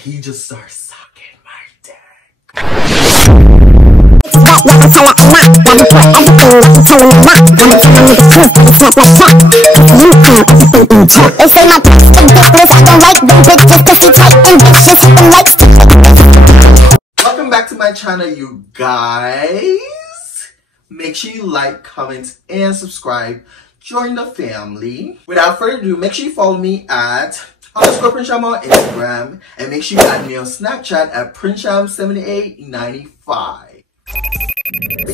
he just starts sucking my dick. Welcome back to my channel, you guys. Make sure you like, comment, and subscribe. Join the family. Without further ado, make sure you follow me at _PrinceSham on Instagram, and make sure you add me on Snapchat at PrinceSham7895.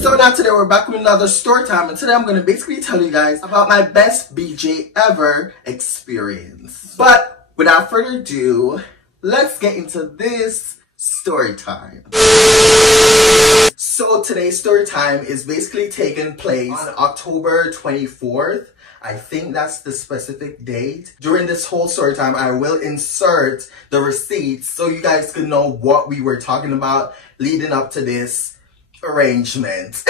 So now today we're back with another story time, and today I'm going to basically tell you guys about my best BJ ever experience. But without further ado, let's get into this story time. So today's story time is basically taking place on October 24th. I think that's the specific date. During this whole story time, I will insert the receipts so you guys can know what we were talking about leading up to this arrangement.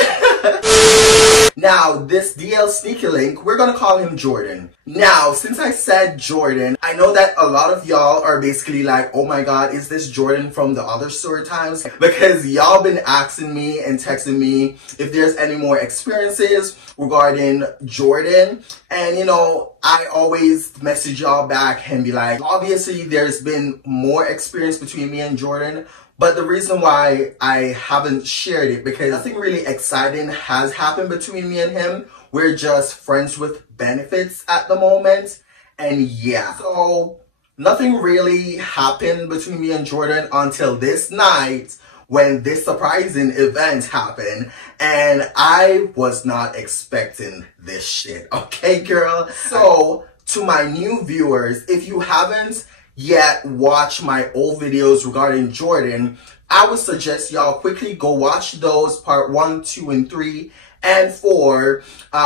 Now, this DL sneaky link, we're gonna call him Jordan. Now, since I said Jordan, I know that a lot of y'all are basically like, oh my god, is this Jordan from the other story times? Because y'all been asking me and texting me if there's any more experiences regarding Jordan. And you know, I always message y'all back and be like, obviously there's been more experience between me and Jordan. But the reason why I haven't shared it, because nothing really exciting has happened between me and him. We're just friends with benefits at the moment. And yeah, so nothing really happened between me and Jordan until this night when this surprising event happened. And I was not expecting this shit. Okay, girl? So to my new viewers, if you haven't yet watch my old videos regarding Jordan, I would suggest y'all quickly go watch those part 1, 2, and 3 and 4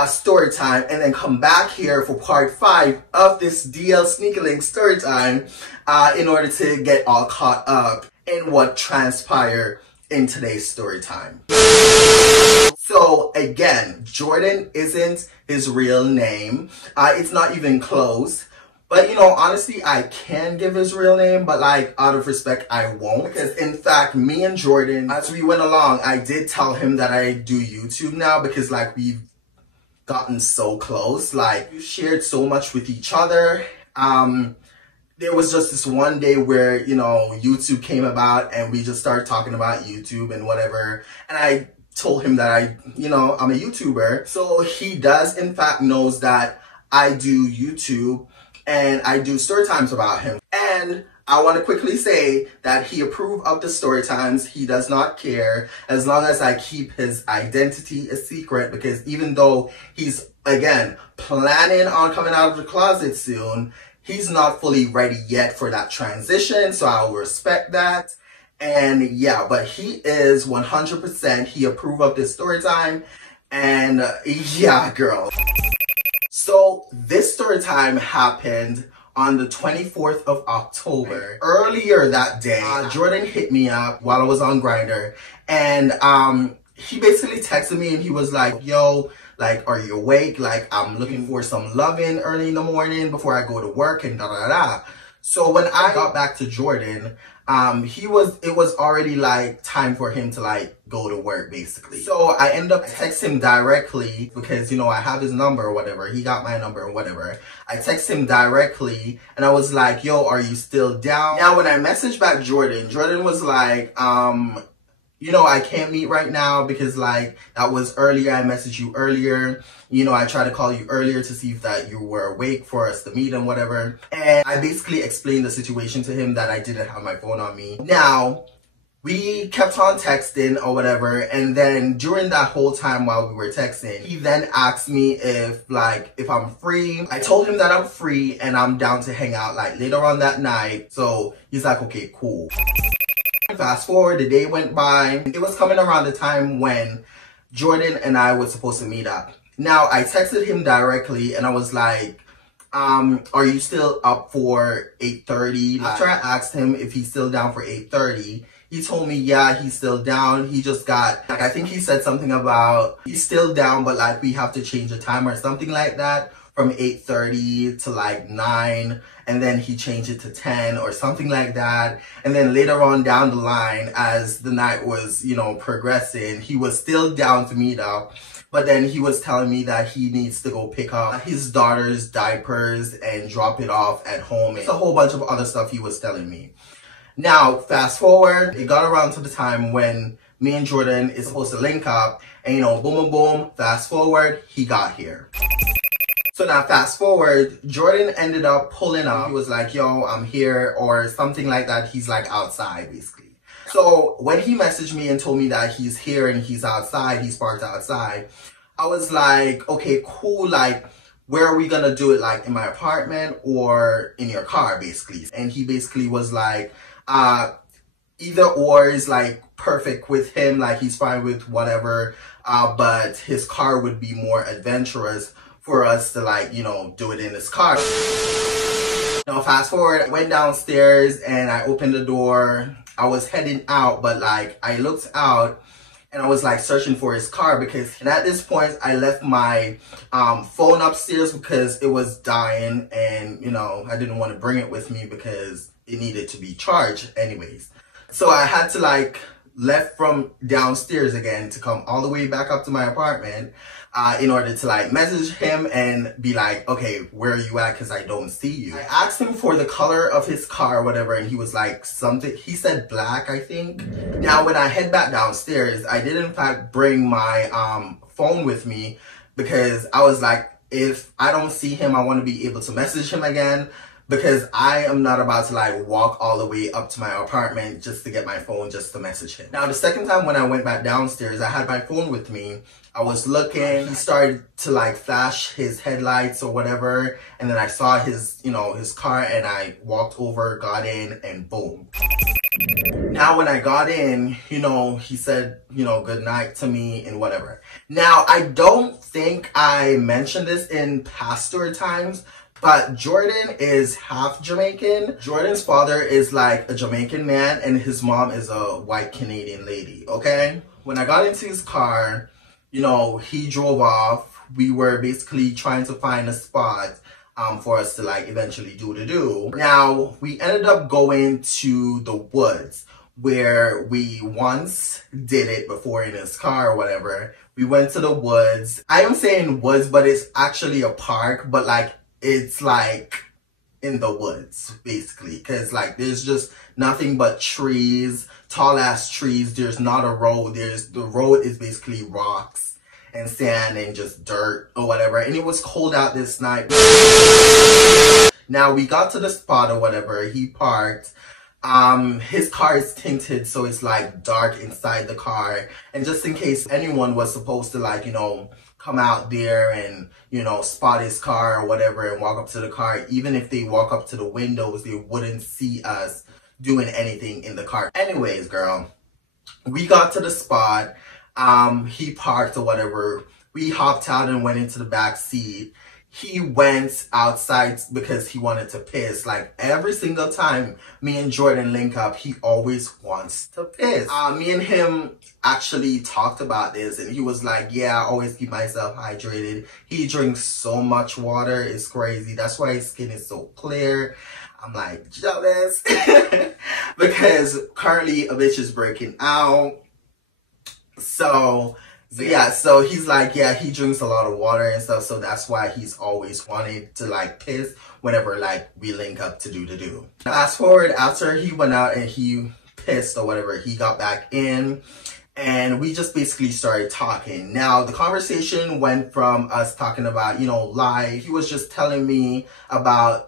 story time, and then come back here for part 5 of this DL sneaky link story time in order to get all caught up in what transpired in today's story time. So again, Jordan isn't his real name. It's not even close. But you know, honestly, I can give his real name, but like, out of respect, I won't. Because in fact, me and Jordan, as we went along, I did tell him that I do YouTube now, because like, we've gotten so close. Like, we shared so much with each other. There was just this one day where, you know, YouTube came about and we just started talking about YouTube and whatever. And I told him that I'm a YouTuber. So he does, in fact, knows that I do YouTube. And I do story times about him. And I want to quickly say that he approved of the story times. He does not care as long as I keep his identity a secret, because even though he's, again, planning on coming out of the closet soon, he's not fully ready yet for that transition. So I'll respect that. And yeah, but he is 100%, he approved of this story time. And yeah, girl. So this story time happened on the 24th of October. Earlier that day, Jordan hit me up while I was on Grindr, and he basically texted me and he was like, yo, like, are you awake? Like, I'm looking for some loving early in the morning before I go to work and da da da. So when I got back to Jordan, it was already like time for him to like go to work basically. So I ended up texting him directly because, you know, I have his number or whatever. He got my number or whatever. I texted him directly and I was like, yo, are you still down? Now when I messaged back Jordan was like, you know, I can't meet right now because like that was earlier. I messaged you earlier. You know, I tried to call you earlier to see if that you were awake for us to meet and whatever. And I basically explained the situation to him that I didn't have my phone on me. Now, we kept on texting or whatever. And then during that whole time while we were texting, he then asked me if I'm free. I told him that I'm free and I'm down to hang out like later on that night. So he's like, okay, cool. Fast forward, the day went by. It was coming around the time when Jordan and I were supposed to meet up. Now, I texted him directly and I was like, are you still up for 8:30? After I asked him if he's still down for 8:30, he told me, yeah, he's still down. He just got, like, I think he said something about he's still down, but like we have to change the time or something like that. from 8:30 to like 9, and then he changed it to 10 or something like that. And then later on down the line, as the night was, you know, progressing, he was still down to meet up. But then he was telling me that he needs to go pick up his daughter's diapers and drop it off at home. It's a whole bunch of other stuff he was telling me. Now, fast forward, it got around to the time when me and Jordan is supposed to link up. And you know, boom, boom, boom, fast forward, he got here. So now fast forward, Jordan ended up pulling up. He was like, yo, I'm here, or something like that. He's like outside, basically. So when he messaged me and told me that he's here and he's outside, he's parked outside, I was like, okay, cool. Like, where are we gonna do it? Like in my apartment or in your car, basically. And he basically was like, either or is like perfect with him. Like he's fine with whatever, but his car would be more adventurous for us to like, you know, do it in his car. Now fast forward, I went downstairs and I opened the door. I was heading out, but like I looked out and I was like searching for his car because, and at this point I left my phone upstairs because it was dying, and you know, I didn't want to bring it with me because it needed to be charged anyways. So I had to like left from downstairs again to come all the way back up to my apartment in order to like message him and be like, okay, where are you at? Because I don't see you. I asked him for the color of his car or whatever, and he was like something, he said black, I think. Now when I head back downstairs, I did in fact bring my phone with me because I was like, if I don't see him, I want to be able to message him again, because I am not about to like walk all the way up to my apartment just to get my phone just to message him. Now the second time when I went back downstairs, I had my phone with me. I was looking, he started to like flash his headlights or whatever, and then I saw his, you know, his car, and I walked over, got in, and boom. Now when I got in, you know, he said, you know, good night to me and whatever. Now I don't think I mentioned this in past story times, but Jordan is half Jamaican. Jordan's father is like a Jamaican man and his mom is a white Canadian lady, okay? When I got into his car, you know, he drove off. We were basically trying to find a spot for us to like eventually do the do. Now, we ended up going to the woods where we once did it before in his car or whatever. We went to the woods. I am saying woods, but it's actually a park, but like, it's like in the woods basically, because like there's just nothing but trees, tall ass trees. There's not a road. The road is basically rocks and sand and just dirt or whatever, and it was cold out this night. Now we got to the spot or whatever, he parked. His car is tinted, so it's like dark inside the car, and just in case anyone was supposed to like, you know, come out there and, you know, spot his car or whatever and walk up to the car, even if they walk up to the windows, they wouldn't see us doing anything in the car. Anyways, girl, we got to the spot. He parked or whatever. We hopped out and went into the back seat. He went outside because he wanted to piss. Like every single time me and Jordan link up, he always wants to piss. Me and him actually talked about this, and he was like, yeah, I always keep myself hydrated. He drinks so much water, it's crazy. That's why his skin is so clear. I'm like jealous because currently a bitch is breaking out. So yeah, so he's like, yeah, he drinks a lot of water and stuff, so that's why he's always wanted to like piss whenever like we link up to do the do. Fast forward, after he went out and he pissed or whatever, he got back in and we just basically started talking. Now the conversation went from us talking about, you know, life. He was just telling me about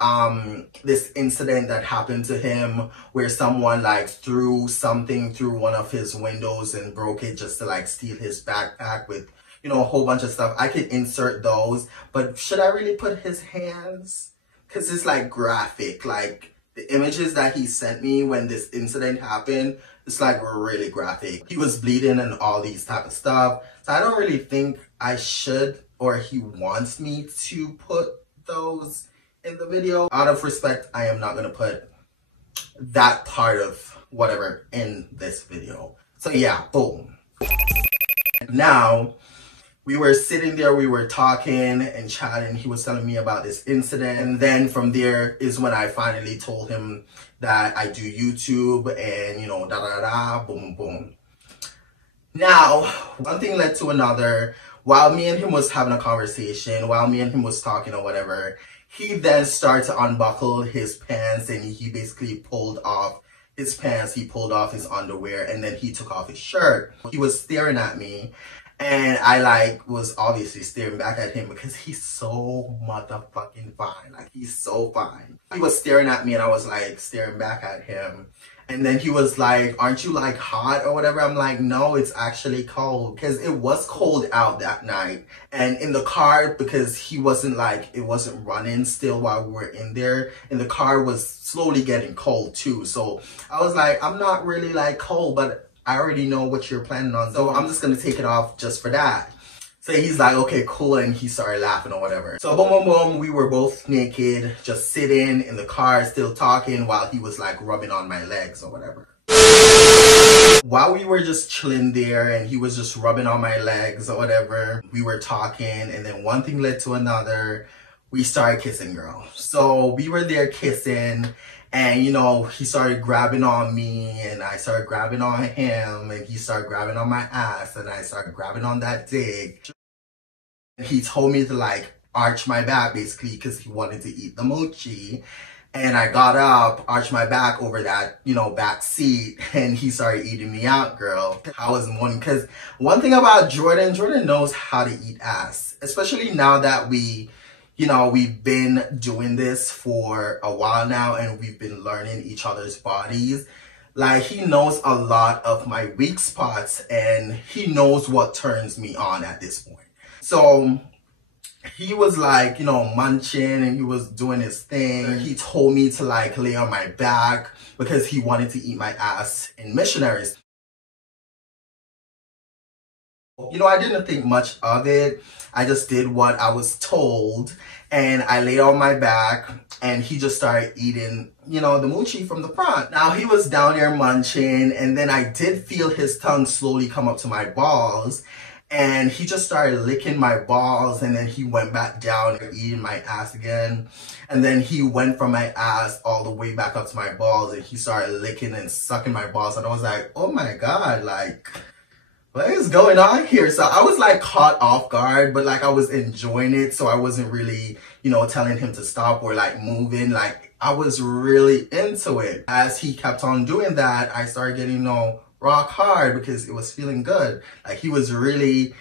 this incident that happened to him where someone like threw something through one of his windows and broke it just to like steal his backpack with, you know, a whole bunch of stuff. I could insert those, but should I really put his hands? Because it's like graphic. Like the images that he sent me when this incident happened, it's like really graphic. He was bleeding and all these type of stuff. So I don't really think I should, or he wants me to put those in the video. Out of respect, I am not going to put that part of whatever in this video. So yeah, boom. Now, We were sitting there, we were talking and chatting. He was telling me about this incident. And then from there is when I finally told him that I do YouTube and, you know, da da da, boom, boom. Now, one thing led to another. While me and him was having a conversation, while me and him was talking or whatever, he then started to unbuckle his pants and he basically pulled off his pants, he pulled off his underwear, and then he took off his shirt. He was staring at me, and I like was obviously staring back at him because he's so motherfucking fine. Like, he's so fine. He was staring at me and I was like staring back at him. And then he was like, aren't you like hot or whatever? I'm like, no, it's actually cold. Because it was cold out that night. And in the car, because he wasn't like, it wasn't running still while we were in there. And the car was slowly getting cold too. So I was like, I'm not really like cold, but I already know what you're planning on. So I'm just going to take it off just for that. So he's like, okay, cool, and he started laughing or whatever. So boom, boom, boom, we were both naked, just sitting in the car, still talking while he was like rubbing on my legs or whatever. While we were just chilling there and he was just rubbing on my legs or whatever, we were talking, and then one thing led to another. We started kissing, girl. So we were there kissing, and you know, he started grabbing on me and I started grabbing on him, and he started grabbing on my ass and I started grabbing on that dick. He told me to like arch my back basically because he wanted to eat the mochi. And I got up, arched my back over that, you know, back seat, and he started eating me out, girl. I was mourning because one thing about Jordan knows how to eat ass, especially now that we've been doing this for a while now and we've been learning each other's bodies. Like, he knows a lot of my weak spots and he knows what turns me on at this point. So he was like, you know, munching and he was doing his thing. He told me to like lay on my back because he wanted to eat my ass in missionaries. You know, I didn't think much of it. I just did what I was told and I laid on my back and he just started eating, you know, the mochi from the front. Now he was down there munching and then I did feel his tongue slowly come up to my balls and he just started licking my balls and then he went back down and eating my ass again. And then he went from my ass all the way back up to my balls and he started licking and sucking my balls and I was like, oh my God, like, what is going on here? So I was like caught off guard, but like I was enjoying it. So I wasn't really, you know, telling him to stop or like moving. Like I was really into it. As he kept on doing that, I started getting, you know, rock hard because it was feeling good. Like he was really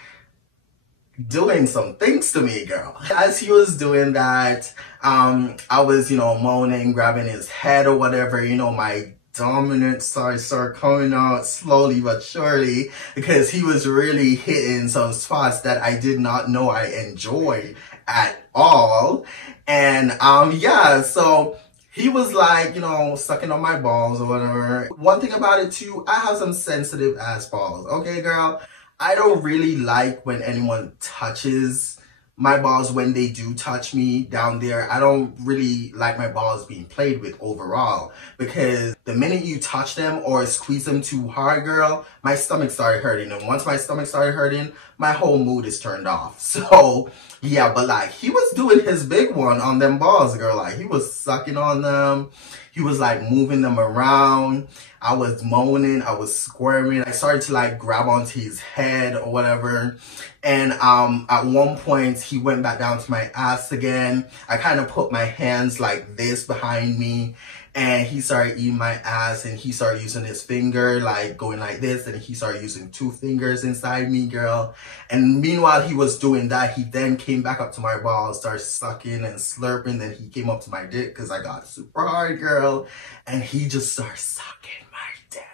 doing some things to me, girl. As he was doing that, I was, you know, moaning, grabbing his head or whatever, you know, my dominant started coming out slowly but surely because he was really hitting some spots that I did not know I enjoyed at all. And yeah, so he was like, you know, sucking on my balls or whatever. One thing about it too, I have some sensitive ass balls. Okay, girl, I don't really like when anyone touches my balls. When they do touch me down there, I don't really like my balls being played with overall because the minute you touch them or squeeze them too hard, girl, my stomach started hurting, and once my stomach started hurting, my whole mood is turned off. So yeah, but like he was doing his big one on them balls, girl. Like he was sucking on them, he was like moving them around. I was moaning, I was squirming. I started to like grab onto his head or whatever. And at one point he went back down to my ass again. I kind of put my hands like this behind me and he started eating my ass and he started using his finger, like going like this, and he started using 2 fingers inside me, girl. And meanwhile he was doing that, he then came back up to my balls, started sucking and slurping. Then he came up to my dick because I got super hard, girl, and he just started sucking my dick.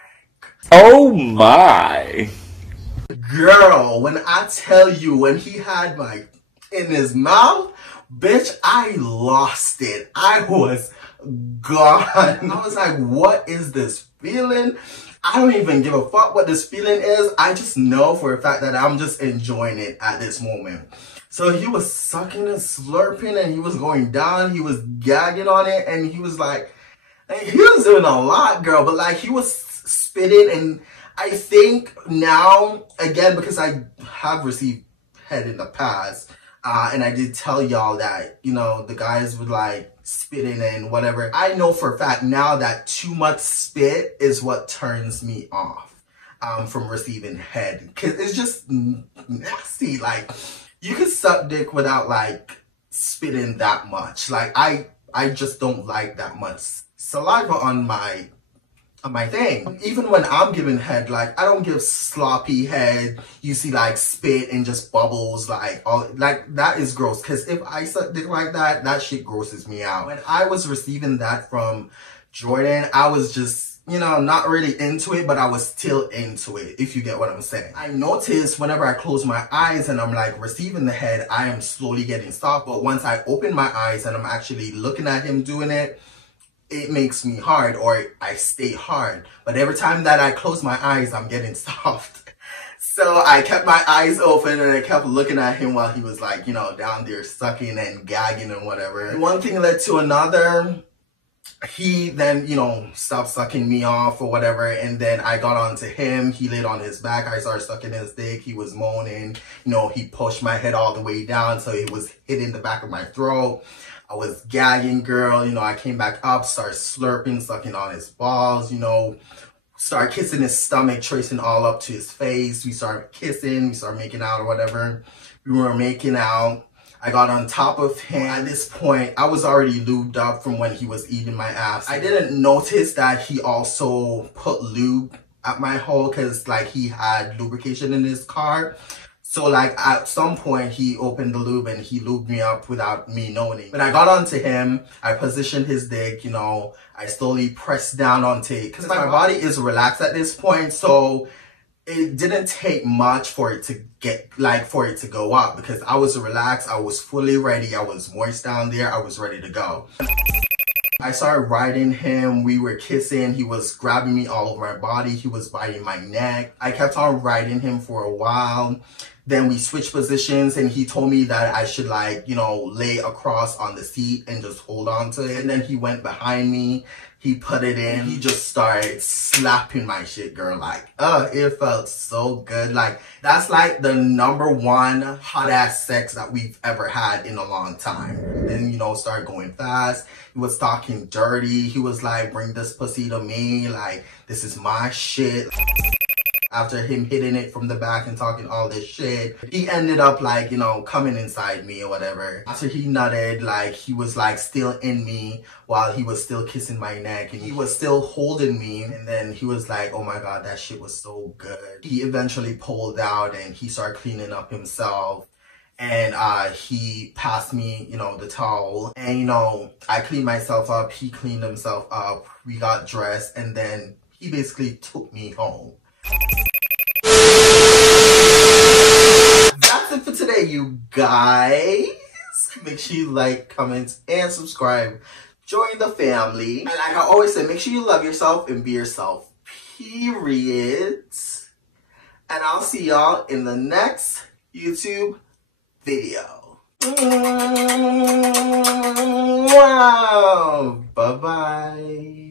Oh my. Girl, when I tell you, when he had my in his mouth, bitch, I lost it. I was gone. I was like, what is this feeling? I don't even give a fuck what this feeling is. I just know for a fact that I'm just enjoying it at this moment. So he was sucking and slurping and he was going down. He was gagging on it and he was like, he was doing a lot, girl, but like he was spitting. And I think now, again, because I have received head in the past. And I did tell y'all that, you know, the guys would like spitting and whatever. I know for a fact now that too much spit is what turns me off from receiving head. Cause it's just nasty. Like, you can suck dick without like spitting that much. Like, I just don't like that much saliva on my thing. Even when I'm giving head, like, I don't give sloppy head. You see like spit and just bubbles, like all, like that is gross. Cause if I suck dick like that, that shit grosses me out. When I was receiving that from Jordan, I was just, you know, not really into it, but I was still into it, if you get what I'm saying. I noticed whenever I close my eyes and I'm like receiving the head, I am slowly getting soft. But once I open my eyes and I'm actually looking at him doing it, it makes me hard, or I stay hard. But every time that I close my eyes, I'm getting soft. So I kept my eyes open and I kept looking at him while he was like, you know, down there sucking and gagging and whatever. And one thing led to another. He then, you know, stopped sucking me off or whatever, and then I got onto him. He laid on his back. I started sucking his dick. He was moaning. You know, he pushed my head all the way down, so it was hitting the back of my throat. I was gagging, girl. You know, I came back up, started slurping, sucking on his balls, you know, started kissing his stomach, tracing all up to his face. We started kissing, we started making out or whatever. We were making out. I got on top of him. At this point, I was already lubed up from when he was eating my ass. I didn't notice that he also put lube at my hole because like he had lubrication in his car. So like at some point he opened the lube and he lubed me up without me knowing. When I got onto him, I positioned his dick, you know, I slowly pressed down onto it because my body is relaxed at this point. So it didn't take much for it to get, like, for it to go up because I was relaxed. I was fully ready. I was moist down there. I was ready to go. I started riding him. We were kissing. He was grabbing me all over my body. He was biting my neck. I kept on riding him for a while. Then we switched positions and he told me that I should like, you know, lay across on the seat and just hold on to it. And then he went behind me. He put it in. He just started slapping my shit, girl. Like, it felt so good. Like, that's like the #1 hot ass sex that we've ever had in a long time. Then, you know, started going fast. He was talking dirty. He was like, bring this pussy to me. Like, this is my shit. After him hitting it from the back and talking all this shit, he ended up like, you know, coming inside me or whatever. After he nutted, like, he was like still in me while he was still kissing my neck and he was still holding me. And then he was like, oh my God, that shit was so good. He eventually pulled out and he started cleaning up himself. And he passed me, you know, the towel. And, you know, I cleaned myself up. He cleaned himself up. We got dressed. And then he basically took me home. That's it for today, you guys. Make sure you like, comment, and subscribe. Join the family. And like I always say, make sure you love yourself and be yourself. Period. And I'll see y'all in the next YouTube video. Wow. Bye-bye.